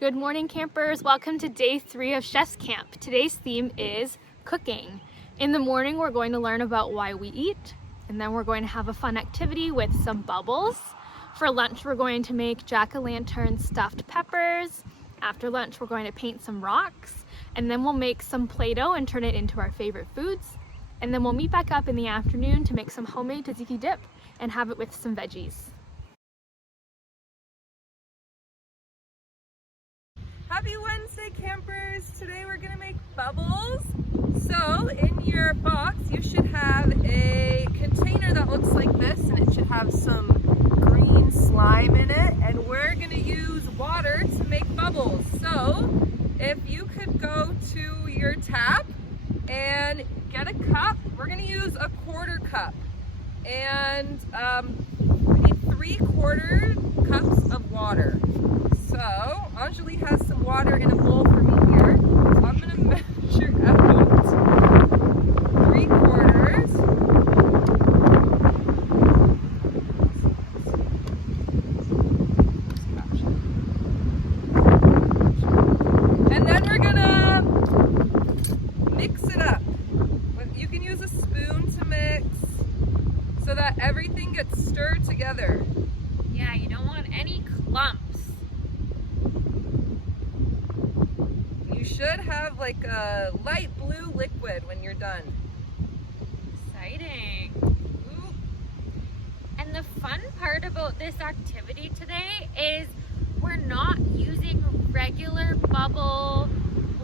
Good morning, campers. Welcome to day 3 of Chef's Camp. Today's theme is cooking. In the morning, we're going to learn about why we eat, and then we're going to have a fun activity with some bubbles. For lunch, we're going to make jack-o'-lantern stuffed peppers. After lunch, we're going to paint some rocks, and then we'll make some Play-Doh and turn it into our favorite foods. And then we'll meet back up in the afternoon to make some homemade tzatziki dip and have it with some veggies. Happy Wednesday, campers! Today we're gonna make bubbles. So in your box you should have a container that looks like this, and it should have some green slime in it, and we're gonna use water to make bubbles. So if you could go to your tap and get a cup, we're gonna use a 1/4 cup, and we need 3/4 cups of water. So Anjali has some water in a bowl for me here. So I'm gonna measure out 3/4. And then we're gonna mix it up. You can use a spoon to mix so that everything gets stirred together. Yeah, you don't want any clumps. You should have like a light blue liquid when you're done. Exciting. Ooh. And the fun part about this activity today is we're not using regular bubble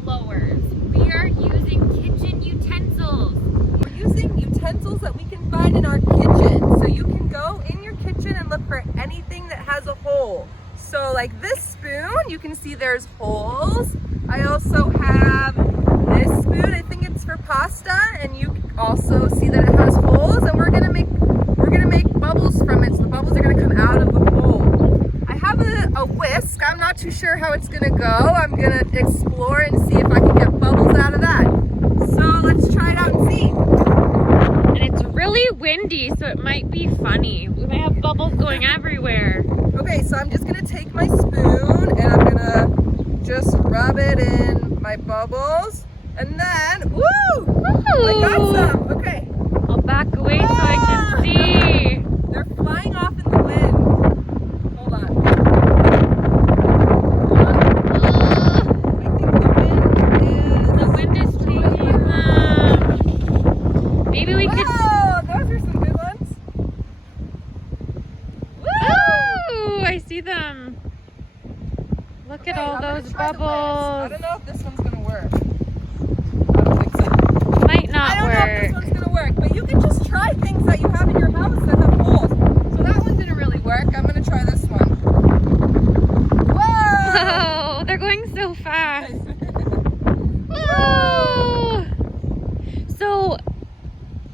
blowers. We are using kitchen utensils. We're using utensils that we can find in our kitchen. So you can go in your kitchen and look for anything that has a hole. So like this spoon, you can see there's holes. I also have this spoon, I think it's for pasta, and you also see that it has holes, and we're gonna make bubbles from it, so the bubbles are gonna come out of the bowl. I have a whisk. I'm not too sure how it's gonna go. I'm gonna explore and see if I can get bubbles out of that. So let's try it out and see. And it's really windy, so it might be funny. We might have bubbles going everywhere. Okay, so I'm just gonna take my spoon and I'm gonna just rub it in my bubbles, and then, woo! I got some, okay. I'll back away so I can see. They're flying off in the wind. Hold on. The wind is taking them. Maybe we could. Oh, those are some good ones. Woo! I see them. Look at all those bubbles. I don't know if this one's gonna work. I don't think so. Might not I don't know if this work. one's gonna work, but you can just try things that you have in your house that have holes. So that one didn't really work. I'm gonna try this one. Whoa! Whoa! They're going so fast. Whoa! So,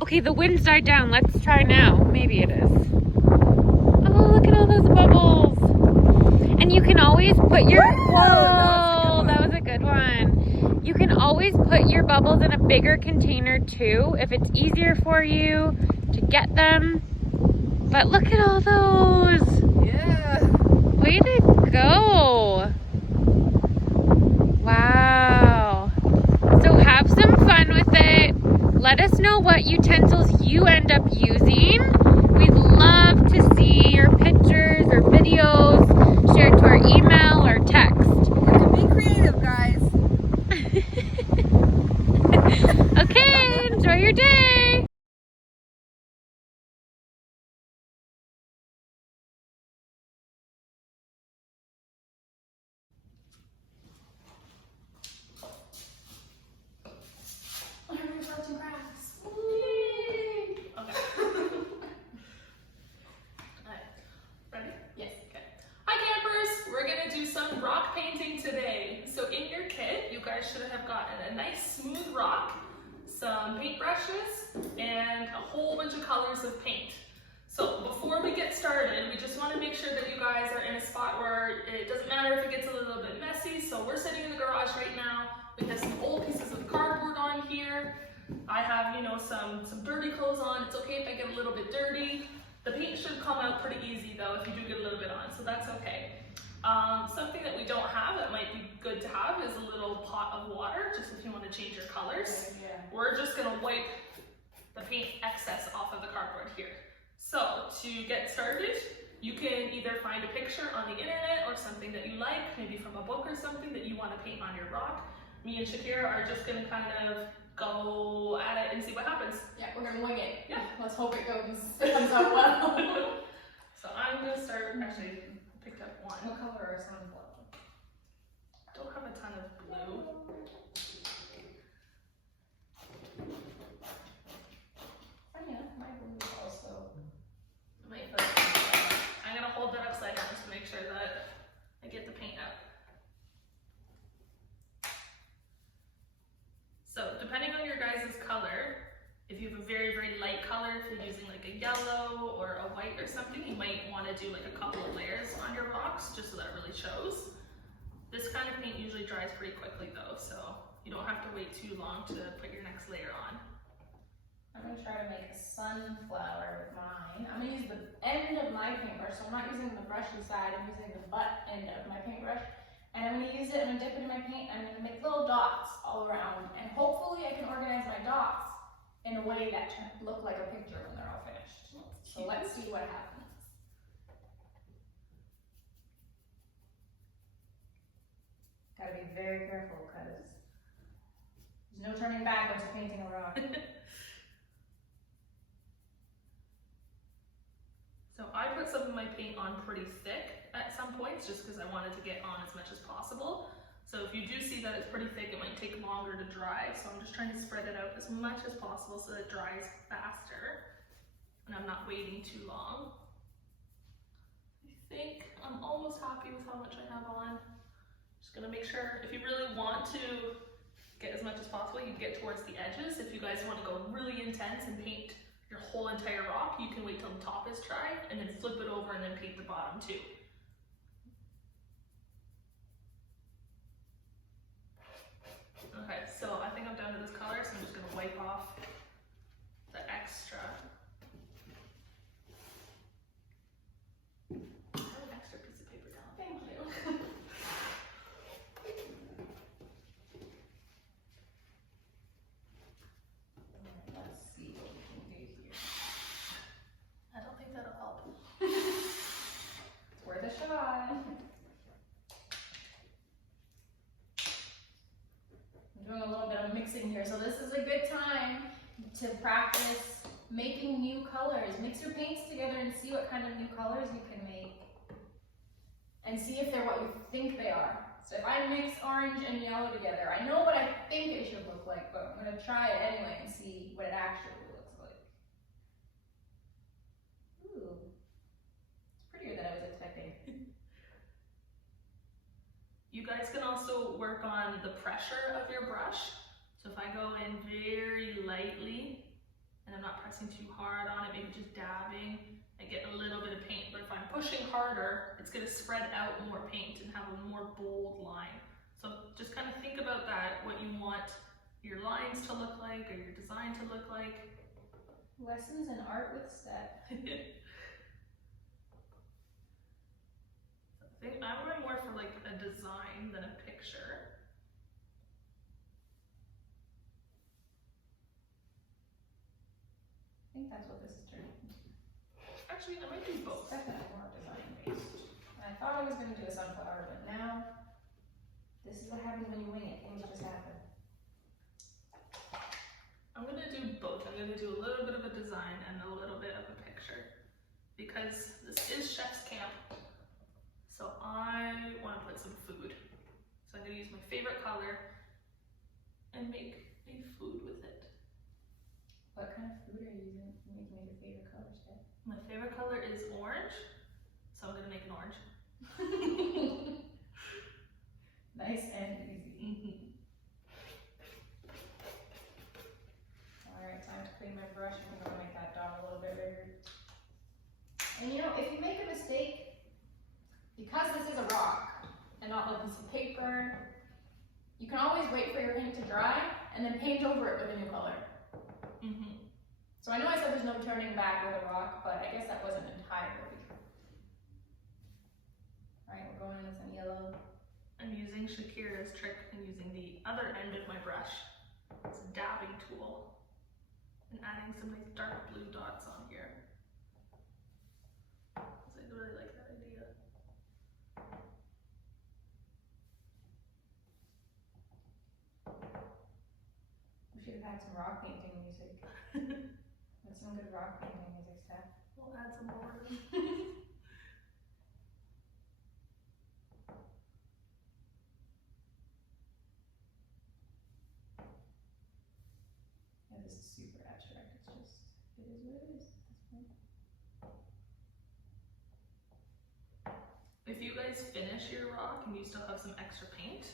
okay, the wind's died down. Let's try now. Maybe it is. Oh, look at all those bubbles. And you can always put your, whoa, that was a good one. You can always put your bubbles in a bigger container too, if it's easier for you to get them. But look at all those. Yeah. Way to go. Wow. So have some fun with it. Let us know what utensils you end up using. We'd love to see your pictures or videos shared to our email or text. Be creative, guys. Okay, enjoy your day. Rock painting today. So in your kit, you guys should have gotten a nice smooth rock, some paintbrushes, and a whole bunch of colors of paint. So before we get started, we just want to make sure that you guys are in a spot where it doesn't matter if it gets a little bit messy. So we're sitting in the garage right now. We have some old pieces of cardboard on here. I have, some dirty clothes on. It's okay if I get a little bit dirty. The paint should come out pretty easy though if you do get a little bit on, so that's okay. Something that we don't have that might be good to have is a little pot of water, just if you want to change your colors. Yeah. We're just gonna wipe the paint excess off of the cardboard here. So to get started, you can either find a picture on the internet or something that you like, maybe from a book or something that you want to paint on your rock. Me and Shakira are just gonna kind of go at it and see what happens. Yeah, we're gonna wing it. Yeah. Let's hope it comes out well. So I'm gonna start, actually, I picked up one. What color are sunflower? Don't have a ton of blue. Funny enough, my blue is also. I'm gonna hold that upside down to make sure that I get the paint out. So depending on your guys' color, if you have a very, very light color, if you're using like a yellow or a white or something, you might want to do like a couple of layers on your rocks just so that it really shows. This kind of paint usually dries pretty quickly though, so you don't have to wait too long to put your next layer on. I'm gonna try to make a sunflower with mine. I'm gonna use the end of my paintbrush, so I'm not using the brushy side, I'm using the butt end of my paintbrush. And I'm gonna use it, I'm gonna dip it in my paint, I'm gonna make little dots all around. And hopefully I can organize my dots in a way that look like a picture when they're all finished. So let's see what happens. Gotta be very careful because there's no turning back once you're painting a rock. So I put some of my paint on pretty thick at some points just because I wanted to get on as much as possible. So if you do see that it's pretty thick, it might take longer to dry. So I'm just trying to spread it out as much as possible so that it dries faster and I'm not waiting too long. I think I'm almost happy with how much I have on. Just gonna make sure, if you really want to get as much as possible, you get towards the edges. If you guys want to go really intense and paint your whole entire rock, you can wait till the top is dry and then flip it over and then paint the bottom too. Okay, so I think I'm down to this color, so I'm just gonna wipe off the extra. I have an extra piece of paper towel. Thank you. Let's see what we can do here. I don't think that'll help. It's worth a shot. I'm doing a little bit of mixing here, so this is a good time to practice making new colors. Mix your paints together and see what kind of new colors you can make. And see if they're what you think they are. So if I mix orange and yellow together, I know what I think it should look like, but I'm gonna try it anyway and see what it actually looks like. Ooh, it's prettier than I was expecting. You guys can also work on the pressure of your brush. So if I go in very lightly, and I'm not pressing too hard on it, maybe just dabbing, I get a little bit of paint. But if I'm pushing harder, it's gonna spread out more paint and have a more bold line. So just kind of think about that, what you want your lines to look like, or your design to look like. Lessons in art with Steph. I think I'm going more for like a design than a picture. I think that's what this is turning into. Actually, I might do both. Definitely more design based. And I thought I was gonna do a sunflower, but now this is what happens when you wing it. Things just happen. I'm gonna do both. I'm gonna do a little bit of a design and a little bit of a picture because this is chef's camp. So I want to put some food. So I'm gonna use my favorite color and make a food with it. What kind of food are you using to make your favorite color, Steph? My favorite color is orange, so I'm gonna make an orange. Nice and easy. Alright, time to clean my brush. I'm gonna make that dot a little bit bigger. And you know, if you make a mistake, because this is a rock and not like a piece of paper, you can always wait for your paint to dry and then paint over it with a new color. So I know I said there's no turning back with a rock, but I guess that wasn't entirely true. Alright, we're going in with some yellow. I'm using Shakira's trick and using the other end of my brush. It's a dabbing tool. And adding some nice dark blue dots on here. Because I really like that idea. We should have had some rock painting music. With some good rock painting music stuff. We'll add some more. Yeah, this is super abstract. It's just, it is what it is at this point. If you guys finish your rock and you still have some extra paint,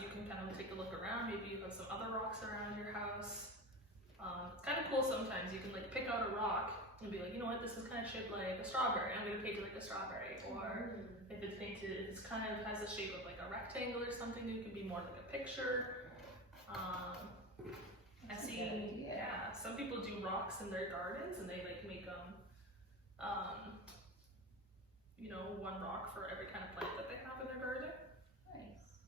you can kind of take a look around. Maybe you have some other rocks around your house. It's kind of cool sometimes. You can like pick out a rock and be like, you know what, this is kind of shaped like a strawberry. I'm going to paint it like a strawberry. Or if it's painted, it's kind of has the shape of like a rectangle or something. It could be more like a picture. I've seen, yeah, some people do rocks in their gardens and they like make them, you know, one rock for every kind of plant that they have in their garden. Nice.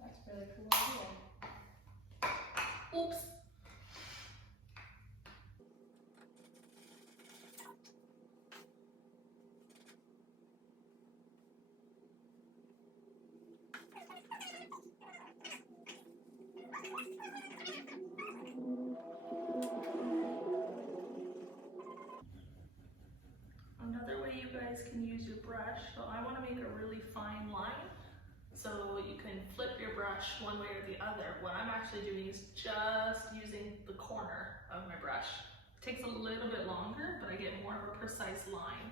That's a really cool idea. Oops. Another way you guys can use your brush, so I want to make a really fine line, so you can flip your brush one way or the other. What I'm actually doing is just using the corner of my brush. It takes a little bit longer, but I get more of a precise line.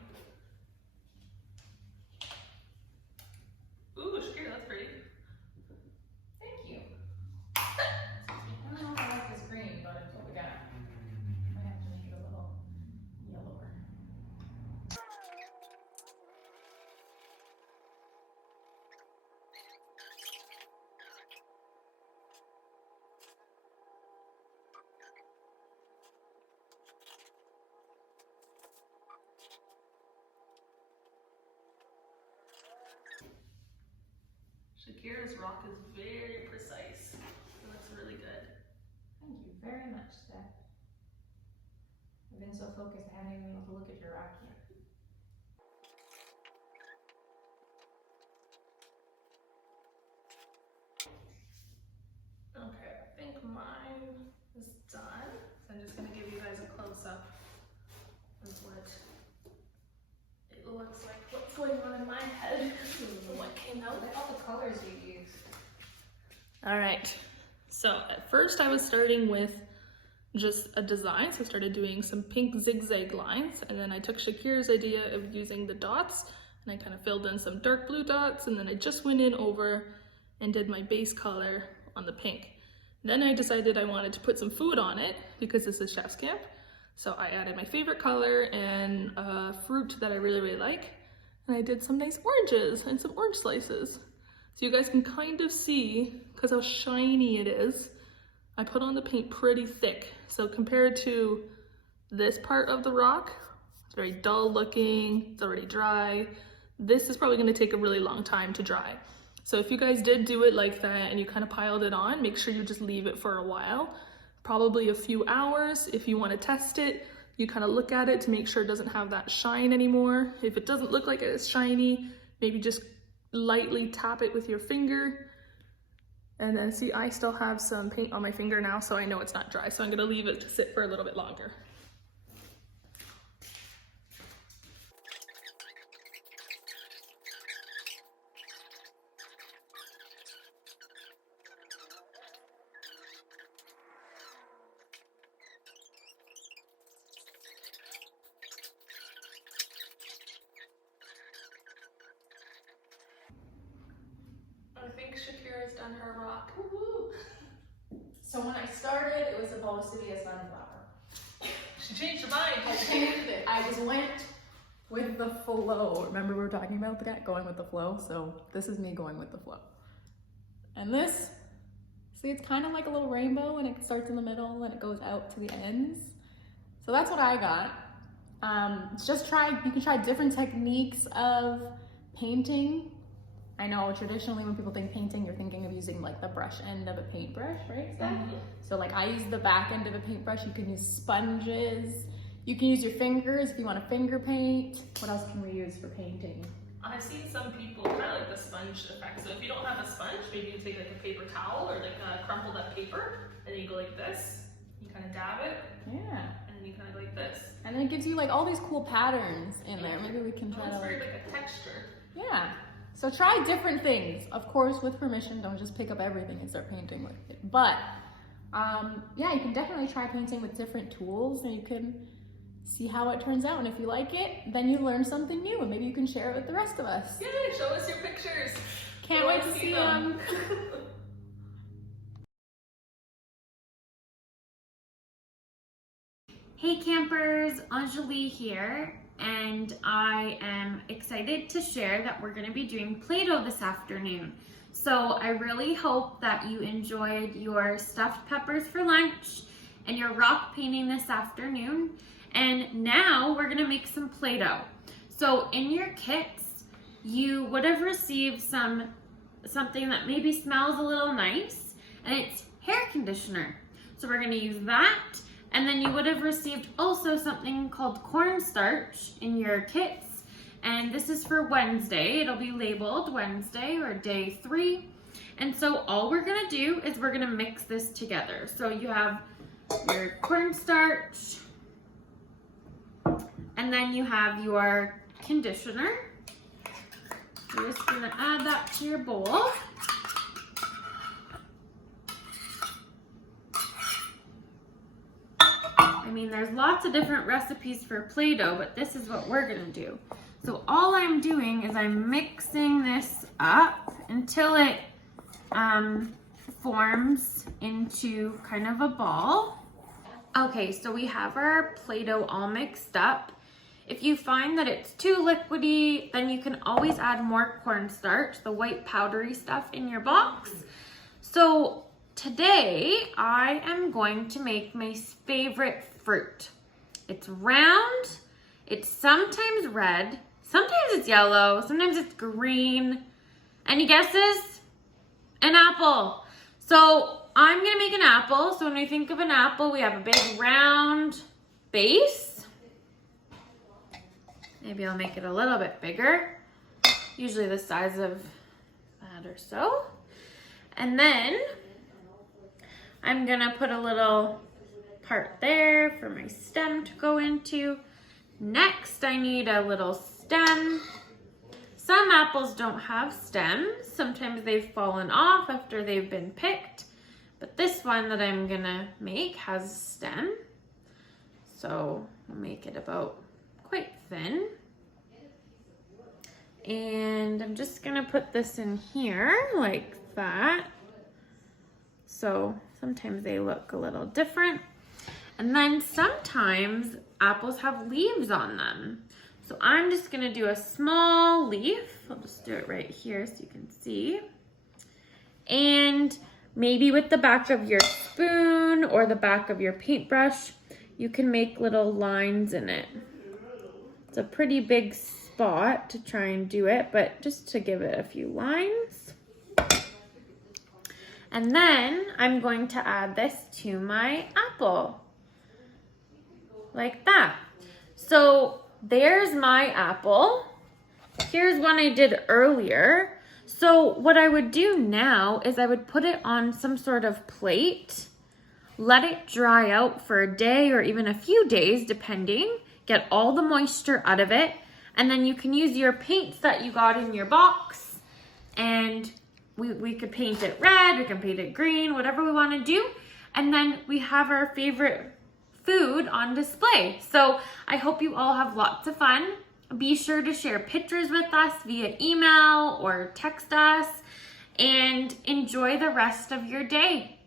Ooh, Shakira, that's pretty. Thank you. I don't know if I like this green, but it's what we got. Might have to make it a little yellower. Shakira's rock is very precise. It looks really good. Thank you very much, Steph. I've been so focused I haven't even been able to look at your rock yet. Okay, I think mine is done. So I'm just gonna give you guys a close-up of what it looks like, what's going on in my head, and what came out. Look at all the colors you used. All right, so at first I was starting with just a design, so I started doing some pink zigzag lines, and then I took Shakira's idea of using the dots, and I kind of filled in some dark blue dots, and then I just went in over and did my base color on the pink. Then I decided I wanted to put some food on it, because this is Chef's Camp, so I added my favorite color and fruit that I really like, and I did some nice oranges and some orange slices. So you guys can kind of see, because how shiny it is, I put on the paint pretty thick. So compared to this part of the rock, it's very dull looking, it's already dry. This is probably gonna take a really long time to dry. So if you guys did do it like that and you kind of piled it on, make sure you just leave it for a while, probably a few hours. If you wanna test it, you kind of look at it to make sure it doesn't have that shine anymore. If it doesn't look like it's shiny, maybe just lightly tap it with your finger. And then see, I still have some paint on my finger now, so I know it's not dry. So I'm gonna leave it to sit for a little bit longer. I think Shakira's done her rock. Woohoo! So when I started, it was supposed to be a sunflower. She changed her mind. I changed it. I just went with the flow. Remember we were talking about that, going with the flow? So this is me going with the flow. And this, see, it's kind of like a little rainbow, and it starts in the middle and it goes out to the ends. So that's what I got. Just try, you can try different techniques of painting, I know traditionally when people think painting, you're thinking of using like the brush end of a paintbrush, right, Steph? So like I use the back end of a paintbrush. You can use sponges. You can use your fingers if you want to finger paint. What else can we use for painting? I've seen some people kind of like the sponge effect. So if you don't have a sponge, maybe you take like a paper towel or like a crumpled up paper, and then you go like this. You kind of dab it. Yeah. And then you kind of go like this. And then it gives you like all these cool patterns in there. Maybe we can try It's to very like, like a texture. yeah. So try different things. Of course, with permission, don't just pick up everything and start painting with it. But yeah, you can definitely try painting with different tools and you can see how it turns out. And if you like it, then you learn something new and maybe you can share it with the rest of us. Yay, show us your pictures. Can't wait to see them. Hey campers, Anjali here, and I am excited to share that we're going to be doing Play-Doh this afternoon. So I really hope that you enjoyed your stuffed peppers for lunch and your rock painting this afternoon. And now we're going to make some Play-Doh. So in your kits, you would have received something that maybe smells a little nice, and it's hair conditioner. So we're going to use that. And then you would have received also something called cornstarch in your kits. And this is for Wednesday. It'll be labeled Wednesday or day 3. And so all we're gonna do is we're gonna mix this together. So you have your cornstarch, and then you have your conditioner. You're just gonna add that to your bowl. I mean, there's lots of different recipes for Play-Doh, but this is what we're gonna do. So all I'm doing is I'm mixing this up until it forms into kind of a ball. Okay, so we have our Play-Doh all mixed up. If you find that it's too liquidy, then you can always add more cornstarch, the white powdery stuff in your box. So today I am going to make my favorite fruit. It's round, it's sometimes red, sometimes it's yellow, sometimes it's green. Any guesses? An apple. So I'm gonna make an apple. So when we think of an apple, we have a big round base. Maybe I'll make it a little bit bigger, usually the size of that or so. And then I'm gonna put a little part there for my stem to go into. Next, I need a little stem. Some apples don't have stems. Sometimes they've fallen off after they've been picked, but this one that I'm gonna make has a stem. So I'll make it about quite thin. And I'm just gonna put this in here like that. So sometimes they look a little different. And then sometimes apples have leaves on them. So I'm just gonna do a small leaf. I'll just do it right here so you can see. And maybe with the back of your spoon or the back of your paintbrush, you can make little lines in it. It's a pretty big spot to try and do it, but just to give it a few lines. And then I'm going to add this to my apple, like that. So there's my apple. Here's one I did earlier. So what I would do now is I would put it on some sort of plate, let it dry out for a day or even a few days, depending, get all the moisture out of it, and then you can use your paints that you got in your box, and we could paint it red, we can paint it green, whatever we want to do, and then we have our favorite food on display. So I hope you all have lots of fun. Be sure to share pictures with us via email or text us, and enjoy the rest of your day.